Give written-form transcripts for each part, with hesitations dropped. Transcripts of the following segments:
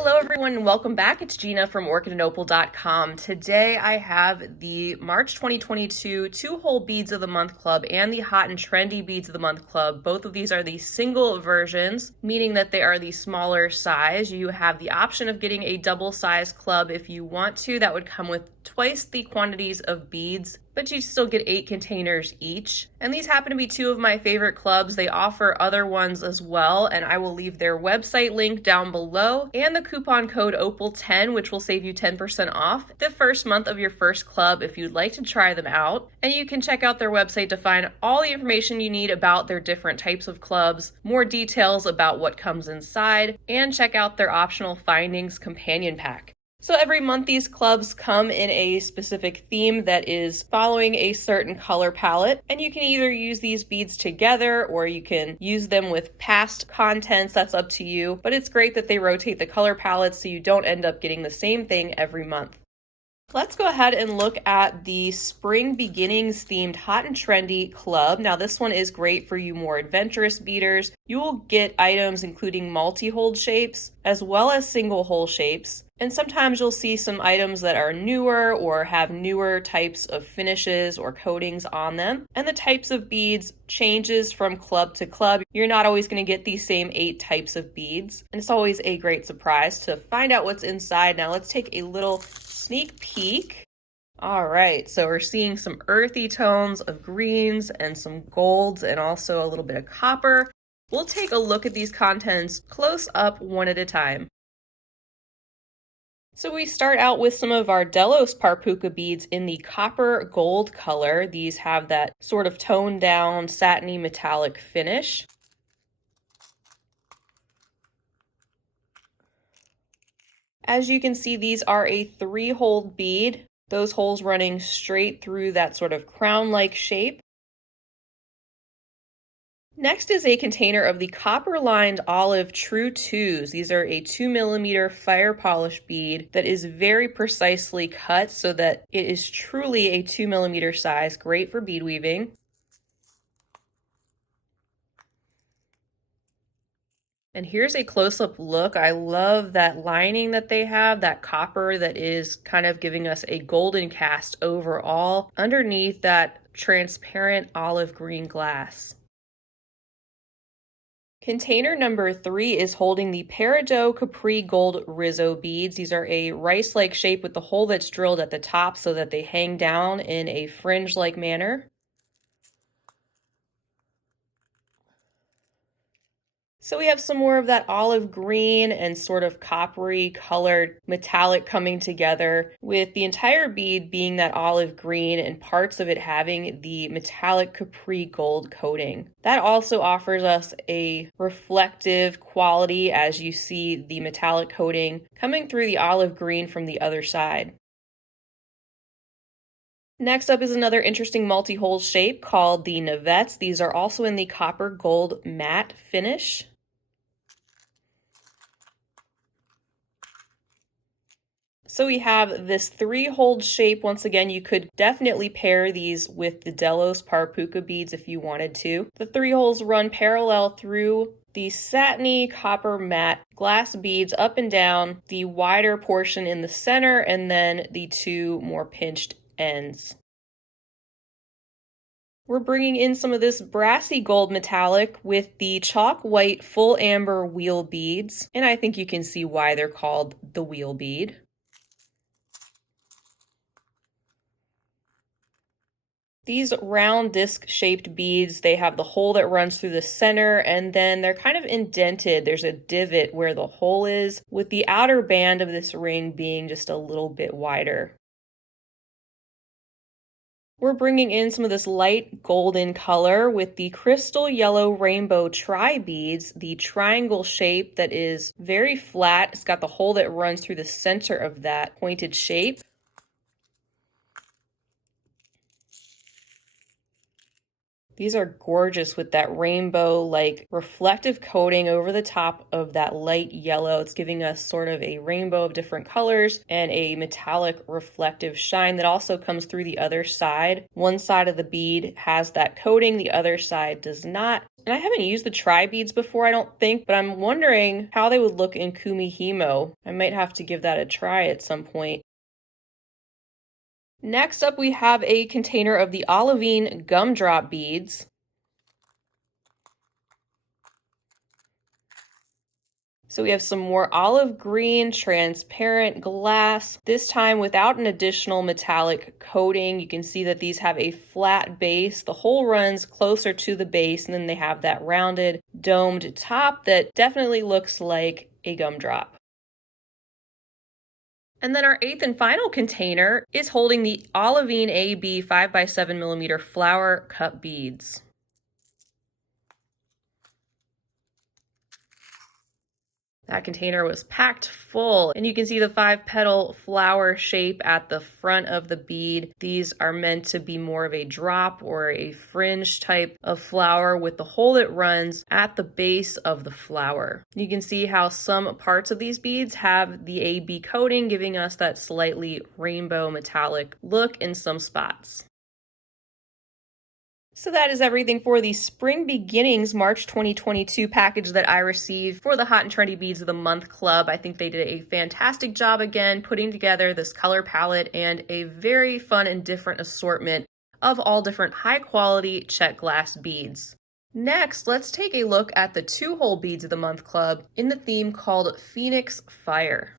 Hello everyone and welcome back. It's Gina from orchidandopal.com. Today I have the March 2022 TwoHole Beads of the Month Club and the Hot and Trendy Beads of the Month Club. Both of these are the single versions, meaning that they are the smaller size. You have the option of getting a double size club if you want to. That would come with twice the quantities of beads, but you still get 8 containers each. And these happen to be two of my favorite clubs. They offer other ones as well, and I will leave their website link down below and the coupon code OPAL10, which will save you 10% off the first month of your first club if you'd like to try them out. And you can check out their website to find all the information you need about their different types of clubs, more details about what comes inside, and check out their optional findings companion pack. So every month these clubs come in a specific theme that is following a certain color palette, and you can either use these beads together or you can use them with past contents. That's up to you, but it's great that they rotate the color palettes so you don't end up getting the same thing every month. Let's go ahead and look at the Spring Beginnings themed Hot and Trendy Club. Now this one is great for you more adventurous beaders. You will get items including multi-hold shapes as well as single hole shapes. And sometimes you'll see some items that are newer or have newer types of finishes or coatings on them. And the types of beads changes from club to club. You're not always going to get these same 8 types of beads. And it's always a great surprise to find out what's inside. Now let's take a little sneak peek. All right, so we're seeing some earthy tones of greens and some golds and also a little bit of copper. We'll take a look at these contents close up one at a time. So we start out with some of our Delos Parpuca beads in the copper gold color. These have that sort of toned down satiny metallic finish. As you can see, these are a 3-hole bead, those holes running straight through that sort of crown-like shape. Next is a container of the copper-lined olive True 2s. These are a 2mm fire polish bead that is very precisely cut so that it is truly a 2mm size, great for bead weaving. And here's a close-up look. I love that lining that they have, that copper that is kind of giving us a golden cast overall underneath that transparent olive green glass. Container number 3 is holding the Peridot Capri Gold Rizzo beads. These are a rice-like shape with the hole that's drilled at the top so that they hang down in a fringe-like manner. So we have some more of that olive green and sort of coppery colored metallic coming together, with the entire bead being that olive green and parts of it having the metallic Capri gold coating. That also offers us a reflective quality as you see the metallic coating coming through the olive green from the other side. Next up is another interesting multi-hole shape called the Navettes. These are also in the copper gold matte finish. So we have this 3-hole shape. Once again, you could definitely pair these with the Delos Parpuca beads if you wanted to. The 3 holes run parallel through the satiny copper matte glass beads up and down, the wider portion in the center, and then the 2 more pinched ends. We're bringing in some of this brassy gold metallic with the chalk white full amber wheel beads, and I think you can see why they're called the wheel bead. These round disc-shaped beads, they have the hole that runs through the center, and then they're kind of indented. There's a divot where the hole is, with the outer band of this ring being just a little bit wider. We're bringing in some of this light golden color with the crystal yellow rainbow tri beads, the triangle shape that is very flat. It's got the hole that runs through the center of that pointed shape. These are gorgeous with that rainbow-like reflective coating over the top of that light yellow. It's giving us sort of a rainbow of different colors and a metallic reflective shine that also comes through the other side. One side of the bead has that coating, the other side does not. And I haven't used the tri beads before, I don't think, but I'm wondering how they would look in Kumihimo. I might have to give that a try at some point. Next up, we have a container of the olivine gumdrop beads. So we have some more olive green transparent glass, this time without an additional metallic coating. You can see that these have a flat base. The hole runs closer to the base, and then they have that rounded domed top that definitely looks like a gumdrop. And then our eighth and final container is holding the olivine AB 5x7mm flower cup beads. That container was packed full, and you can see the 5-petal flower shape at the front of the bead. These are meant to be more of a drop or a fringe type of flower with the hole that runs at the base of the flower. You can see how some parts of these beads have the AB coating, giving us that slightly rainbow metallic look in some spots. So that is everything for the Spring Beginnings March 2022 package that I received for the Hot and Trendy Beads of the Month Club. I think they did a fantastic job again putting together this color palette and a very fun and different assortment of all different high quality check glass beads. Next, let's take a look at the TwoHole Beads of the Month Club in the theme called Phoenix Fire.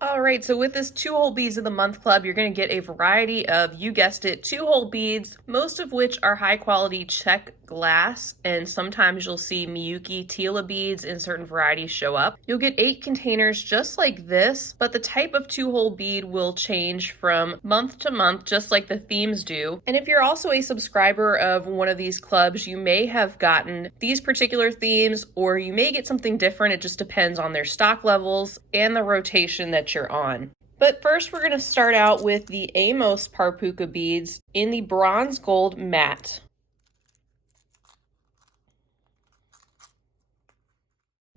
All right, so with this TwoHole Beads of the Month Club, you're going to get a variety of, you guessed it, TwoHole beads, most of which are high quality check glass, and sometimes you'll see Miyuki Tila beads in certain varieties show up. You'll get 8 containers just like this, but the type of TwoHole bead will change from month to month, just like the themes do. And if you're also a subscriber of one of these clubs, you may have gotten these particular themes, or you may get something different. It just depends on their stock levels and the rotation that you're on. But first, we're going to start out with the Amos Parpuka beads in the bronze gold matte.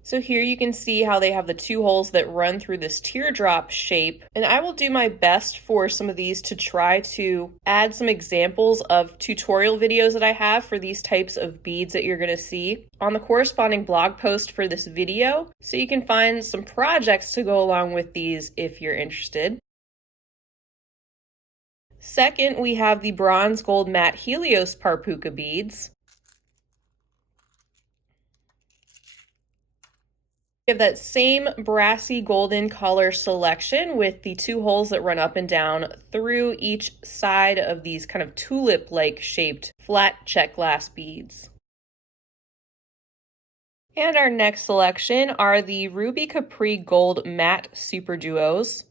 So here you can see how they have the 2 holes that run through this teardrop shape, and I will do my best for some of these to try to add some examples of tutorial videos that I have for these types of beads that you're going to see on the corresponding blog post for this video, so you can find some projects to go along with these if you're interested. Second, we have the bronze gold matte Helios Parpuka beads. We have that same brassy golden color selection with the 2 holes that run up and down through each side of these kind of tulip-like shaped flat check glass beads. And our next selection are the Ruby Capri Gold Matte Super Duos.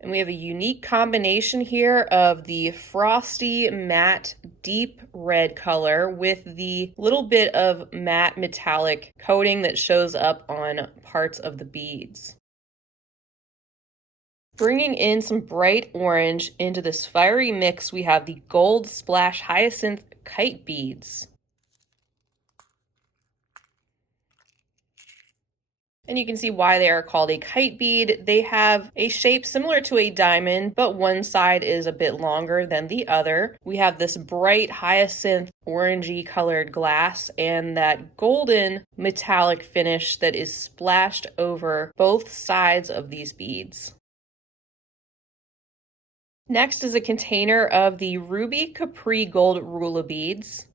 And we have a unique combination here of the frosty matte deep red color with the little bit of matte metallic coating that shows up on parts of the beads. Bringing in some bright orange into this fiery mix, we have the Gold Splash Hyacinth Kite beads. And you can see why they are called a kite bead. They have a shape similar to a diamond, but one side is a bit longer than the other. We have this bright hyacinth orangey colored glass and that golden metallic finish that is splashed over both sides of these beads. Next is a container of the Ruby Capri Gold Rula beads.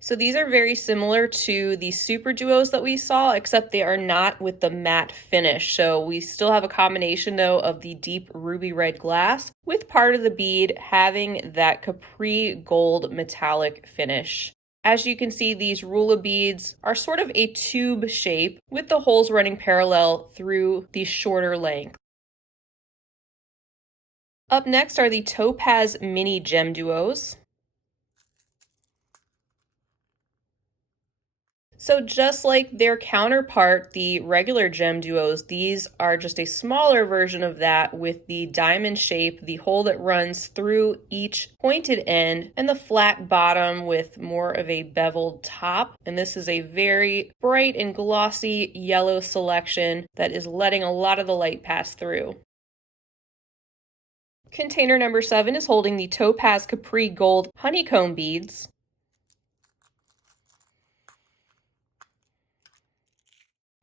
So these are very similar to the super duos that we saw, except they are not with the matte finish. So we still have a combination though of the deep ruby red glass with part of the bead having that Capri gold metallic finish. As you can see, these Rula beads are sort of a tube shape with the holes running parallel through the shorter length. Up next are the Topaz Mini Gem Duos. So just like their counterpart, the regular gem duos, these are just a smaller version of that with the diamond shape, the hole that runs through each pointed end, and the flat bottom with more of a beveled top. And this is a very bright and glossy yellow selection that is letting a lot of the light pass through. Container number 7 is holding the Topaz Capri Gold honeycomb beads.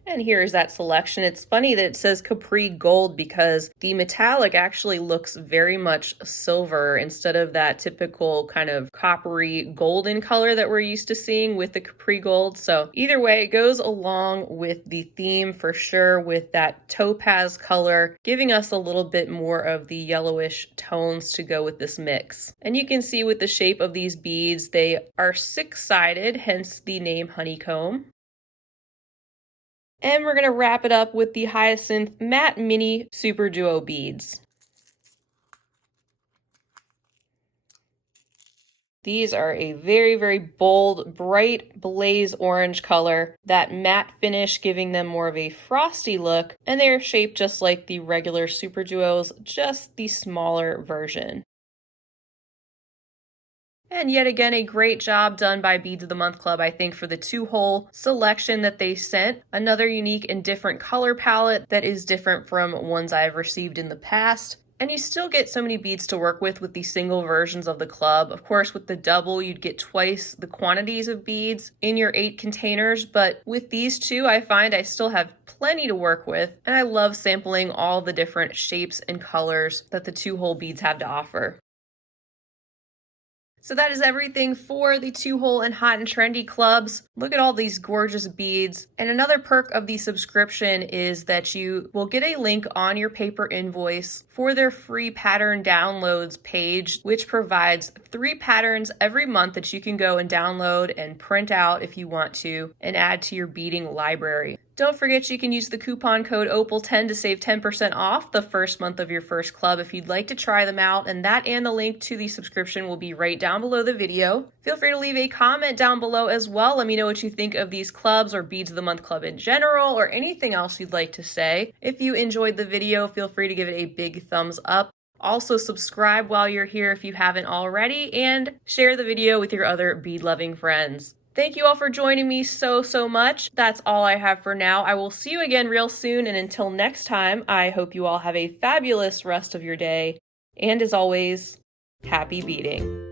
And here's that selection. It's funny that it says Capri Gold because the metallic actually looks very much silver instead of that typical kind of coppery golden color that we're used to seeing with the Capri Gold. So either way, it goes along with the theme for sure with that topaz color, giving us a little bit more of the yellowish tones to go with this mix. And you can see with the shape of these beads, they are six-sided, hence the name honeycomb. And we're going to wrap it up with the Hyacinth Matte Mini Super Duo beads. These are a very, very bold, bright blaze orange color, that matte finish giving them more of a frosty look, and they are shaped just like the regular Super Duos, just the smaller version. And yet again, a great job done by Beads of the Month Club, I think, for the TwoHole selection that they sent. Another unique and different color palette that is different from ones I've received in the past. And you still get so many beads to work with the single versions of the club. Of course, with the double, you'd get twice the quantities of beads in your 8 containers. But with these two, I find I still have plenty to work with. And I love sampling all the different shapes and colors that the TwoHole beads have to offer. So that is everything for the TwoHole and Hot and Trendy clubs. Look at all these gorgeous beads. And another perk of the subscription is that you will get a link on your paper invoice for their free pattern downloads page, which provides 3 patterns every month that you can go and download and print out if you want to and add to your beading library. Don't forget you can use the coupon code OPAL10 to save 10% off the first month of your first club if you'd like to try them out, and that and the link to the subscription will be right down below the video. Feel free to leave a comment down below as well. Let me know what you think of these clubs or Beads of the Month Club in general or anything else you'd like to say. If you enjoyed the video, feel free to give it a big thumbs up. Also subscribe while you're here if you haven't already, and share the video with your other bead-loving friends. Thank you all for joining me so much. That's all I have for now. I will see you again real soon, and until next time, I hope you all have a fabulous rest of your day. And as always, happy beading.